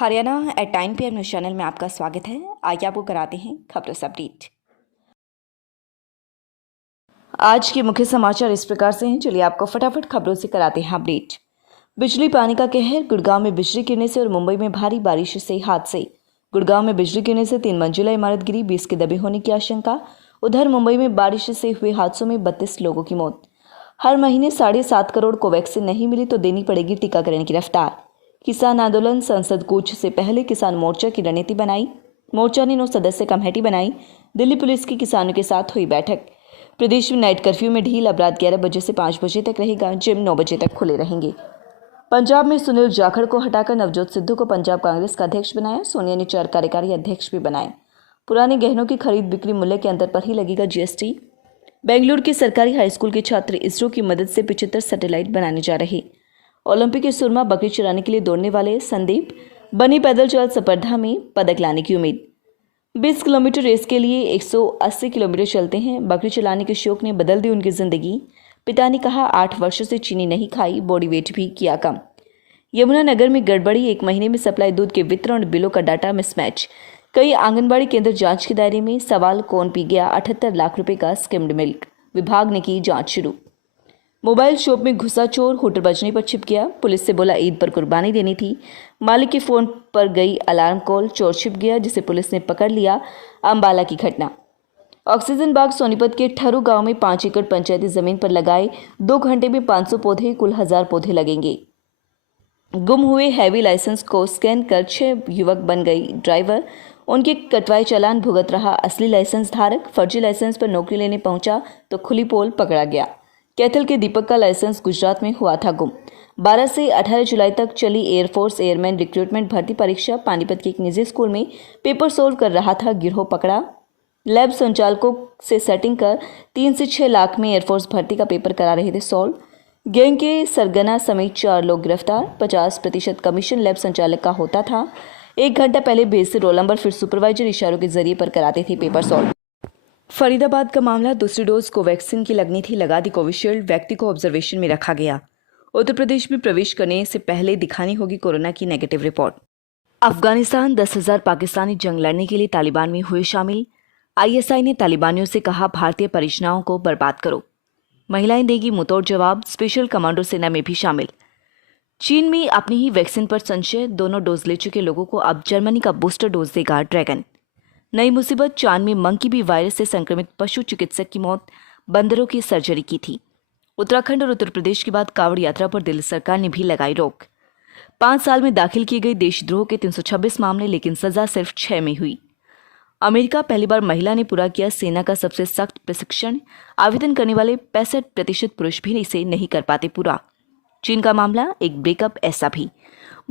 Haryana at 9 PM news channel में आपका स्वागत है। आइए आपको कराते हैं खबरों से अपडेट। आज के मुख्य समाचार इस प्रकार से हैं, चलिए आपको फटाफट खबरों से कराते हैं अपडेट। बिजली पानी का कहर, गुड़गांव में बिजली गिरने से और मुंबई में भारी बारिश से हादसे। गुड़गांव में बिजली गिरने से 3 मंजिला इमारत गिरी, 20 के दबे होने की आशंका। उधर मुंबई में बारिश से हुए हादसों में 32 लोगों की मौत। हर महीने 7.5 करोड़ कोवैक्सीन नहीं मिली तो देनी पड़ेगी टीकाकरण की रफ्तार। किसान आंदोलन, संसद कूच से पहले किसान मोर्चा की रणनीति बनाई। मोर्चा ने 9 सदस्य कमेटी बनाई। दिल्ली पुलिस की किसानों के साथ हुई बैठक। प्रदेश में नाइट कर्फ्यू में ढील, अब रात 11 बजे से 5 बजे तक रहेगा। जिम 9 बजे तक खुले रहेंगे। पंजाब में सुनील जाखड़ को हटाकर नवजोत सिद्धू को पंजाब कांग्रेस का अध्यक्ष बनाया। सोनिया ने 4 कार्यकारी अध्यक्ष भी बनाए। पुराने गहनों की खरीद बिक्री मूल्य के अंतर पर ही लगेगा जीएसटी। बेंगलुरु के सरकारी हाईस्कूल के छात्र इसरो की मदद से 75 सैटेलाइट बनाने जा रहे। ओलंपिक के सुरमा बकरी चराने के लिए दौड़ने वाले संदीप बनी पैदल चल स्पर्धा में पदक लाने की उम्मीद। 20 किलोमीटर रेस के लिए 180 किलोमीटर चलते हैं। बकरी चलाने के शौक ने बदल दी उनकी जिंदगी। पिता ने कहा 8 वर्षों से चीनी नहीं खाई, बॉडी वेट भी किया कम। यमुनानगर में गड़बड़ी, 1 महीने में सप्लाई दूध के वितरण और बिलों का डाटा मिसमैच। कई आंगनबाड़ी केंद्र जांच के दायरे में। सवाल, कौन पी गया 78 लाख रुपए का स्किम्ड मिल्क? विभाग ने की जांच शुरू। मोबाइल शॉप में घुसा चोर, होटल बजने पर छिप गया। पुलिस से बोला ईद पर कुर्बानी देनी थी। मालिक के फोन पर गई अलार्म कॉल, चोर छिप गया जिसे पुलिस ने पकड़ लिया। अंबाला की घटना। ऑक्सीजन बाग सोनीपत के ठरू गांव में 5 एकड़ पंचायती जमीन पर लगाए 2 घंटे में 500 पौधे, कुल 1000 पौधे लगेंगे। गुम हुए हैवी लाइसेंस को स्कैन कर 6 युवक बन गई ड्राइवर। उनके कटवाए चालान भुगत रहा असली लाइसेंस धारक। फर्जी लाइसेंस पर नौकरी लेने पहुंचा तो खुली पोल पकड़ा गया। कैथल के दीपक का लाइसेंस गुजरात में हुआ था गुम। 12 से 18 जुलाई तक चली एयरफोर्स एयरमैन रिक्रूटमेंट भर्ती परीक्षा। पानीपत के एक निजी स्कूल में पेपर सोल्व कर रहा था गिरोह पकड़ा। लैब संचालकों से सेटिंग कर 3 से 6 लाख में एयरफोर्स भर्ती का पेपर करा रहे थे सोल्व। गैंग के सरगना समेत 4 लोग गिरफ्तार। 50% कमीशन लैब संचालक का होता था। 1 घंटा पहले भेज से रोल नंबर, फिर सुपरवाइजर इशारों के जरिए पर कराते थे पेपर सोल्व। फरीदाबाद का मामला, दूसरी डोज कोवैक्सीन की लगनी थी, लगा दी कोविशील्ड। व्यक्ति को ऑब्जर्वेशन में रखा गया। उत्तर प्रदेश में प्रवेश करने से पहले दिखानी होगी कोरोना की नेगेटिव रिपोर्ट। अफगानिस्तान, 10,000 पाकिस्तानी जंग लड़ने के लिए तालिबान में हुए शामिल। आईएसआई ने तालिबानियों से कहा भारतीय परियोजनाओं को बर्बाद करो। महिलाएं देगी मुंहतोड़ जवाब। स्पेशल कमांडो सेना में भी शामिल। चीन में अपनी ही वैक्सीन पर संशय, दोनों डोज ले चुके लोगों को अब जर्मनी का बूस्टर डोज देगा ड्रैगन। नई मुसीबत, चांद में मंकी बी वायरस से संक्रमित पशु चिकित्सक की मौत, बंदरों की सर्जरी की थी। उत्तराखंड और उत्तर प्रदेश के बाद कांवड़ यात्रा पर दिल्ली सरकार ने भी लगाई रोक। 5 साल में दाखिल किए गए देशद्रोह के 326 मामले, लेकिन सजा सिर्फ 6 में हुई। अमेरिका, पहली बार महिला ने पूरा किया सेना का सबसे सख्त प्रशिक्षण। आवेदन करने वाले 65% पुरुष भी इसे नहीं कर पाते पूरा। चीन का मामला, एक ब्रेकअप ऐसा भी।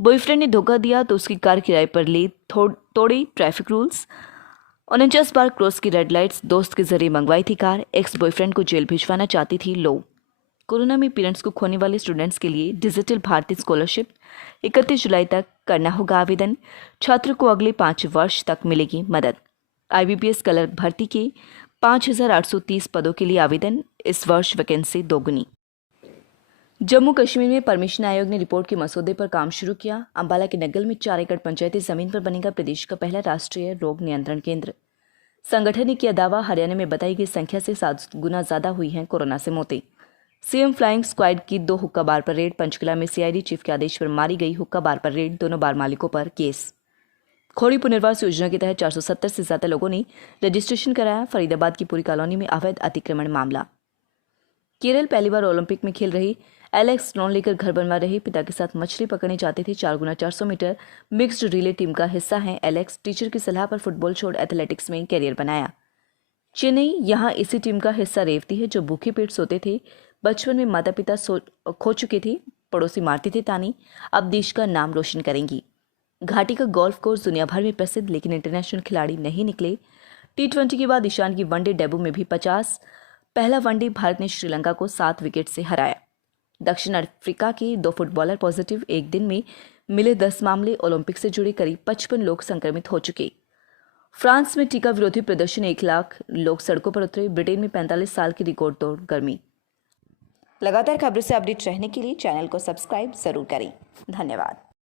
बॉयफ्रेंड ने धोखा दिया तो उसकी कार किराए पर ले तोड़े ट्रैफिक रूल्स। 49 बार क्रॉस की रेड लाइट्स, दोस्त के जरिए मंगवाई थी कार। एक्स बॉयफ्रेंड को जेल भिजवाना चाहती थी लो। कोरोना में पेरेंट्स को खोने वाले स्टूडेंट्स के लिए डिजिटल भारतीय स्कॉलरशिप 31 जुलाई तक करना होगा आवेदन। छात्र को अगले 5 वर्ष तक मिलेगी मदद। आईबीपीएस क्लर्क भर्ती के 5,830 पदों के लिए आवेदन, इस वर्ष वैकेंसी दोगुनी। जम्मू कश्मीर में परमिशन आयोग ने रिपोर्ट के मसौदे पर काम शुरू किया। अंबाला के नग्गल में 4 एकड़ पंचायती जमीन पर बनेगा प्रदेश का पहला राष्ट्रीय रोग नियंत्रण केंद्र। संगठन ने किया दावा, हरियाणा में बताई गई संख्या से 7 गुना ज्यादा हुई हैं कोरोना से मौतें। सीएम फ्लाइंग स्क्वाड की 2 हुक्का बार पर रेड। पंचकुला में सीआईडी चीफ के आदेश पर मारी गई हुक्का बार पर रेड, दोनों बार मालिकों पर केस। खोड़ी पुनर्वास योजना के तहत 470 से ज्यादा लोगों ने रजिस्ट्रेशन कराया। फरीदाबाद की पूरी कॉलोनी में अवैध अतिक्रमण मामला। केरल, पहली बार ओलंपिक में खेल रही एलेक्स ड्रोन लेकर घर बनवा रहे। पिता के साथ मछली पकड़ने जाते थे। 4x400 metre mixed relay team का हिस्सा हैं एलेक्स। टीचर की सलाह पर फुटबॉल छोड़ एथलेटिक्स में करियर बनाया। चेन्नई, यहाँ इसी टीम का हिस्सा रेवती है जो भूखे पेट सोते थे। बचपन में माता पिता खो चुके थे, पड़ोसी मारते थे तानी, अब देश का नाम रोशन करेंगी। घाटी का गोल्फ कोर्स दुनिया भर में प्रसिद्ध, लेकिन इंटरनेशनल खिलाड़ी नहीं निकले। T20 के बाद ईशान की वनडे डेब्यू में भी 50। पहला वनडे, भारत ने श्रीलंका को 7 विकेट से हराया। दक्षिण अफ्रीका के 2 फुटबॉलर पॉजिटिव, एक दिन में मिले 10 मामले। ओलंपिक से जुड़े करीब 55 लोग संक्रमित हो चुके। फ्रांस में टीका विरोधी प्रदर्शन, 1 लाख लोग सड़कों पर उतरे। ब्रिटेन में 45 साल की रिकॉर्ड तोड़ गर्मी। लगातार खबरों से अपडेट रहने के लिए चैनल को सब्सक्राइब जरूर करें। धन्यवाद।